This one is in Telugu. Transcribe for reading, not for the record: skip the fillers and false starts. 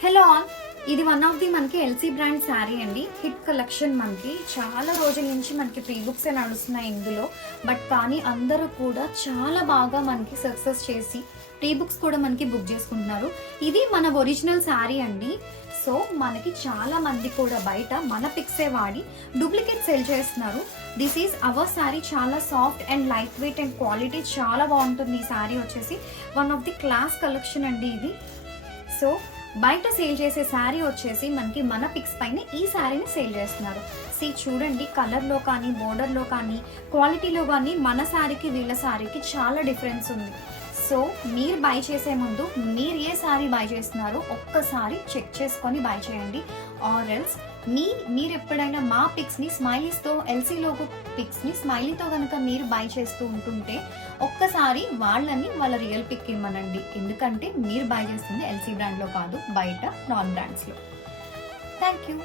హలో ఆల్, ఇది వన్ ఆఫ్ ది మనకి ఎల్సీ బ్రాండ్ శారీ అండి. Hit collection. మనకి చాలా రోజుల నుంచి మనకి ప్రీ బుక్సే నడుస్తున్నాయి ఇందులో. బట్ కానీ అందరూ కూడా చాలా బాగా మనకి సక్సెస్ చేసి ప్రీ బుక్స్ కూడా మనకి బుక్ చేసుకుంటున్నారు. ఇది మన ఒరిజినల్ శారీ అండి. సో మనకి చాలా మంది కూడా బయట మన పిక్సే వాడి డూప్లికేట్ సెల్ చేస్తున్నారు. This is our sari. చాలా soft and light weight and quality చాలా బాగుంటుంది. ఈ శారీ వచ్చేసి one of the class collection అండి ఇది. సో బయట సేల్ చేసే శారీ వచ్చేసి మనకి మన పిక్స్ పైన ఈ శారీని సేల్ చేస్తున్నారు. చూడండి, కలర్లో కానీ బోర్డర్లో కానీ క్వాలిటీలో కానీ మన శారీకి వీళ్ళ శారీకి చాలా డిఫరెన్స్ ఉంది. సో మీరు బై చేసే ముందు మీరు ఏ శారీ బై చేస్తున్నారో ఒక్కసారి చెక్ చేసుకొని బై చేయండి. ఆర్ ఎల్స్ మీరు ఎప్పుడైనా మా పిక్స్ని స్మైలీస్తో, ఎల్సీ లోగో పిక్స్ని స్మైలీతో కనుక మీరు బై చేస్తూ ఉంటుంటే ఒక్కసారి వాళ్ళ రియల్ పిక్ ఇవ్వనండి. ఎందుకంటే మీరు బై చేస్తుంది ఎల్సీ బ్రాండ్లో కాదు, బయట నాన్ బ్రాండ్స్లో. Thank you.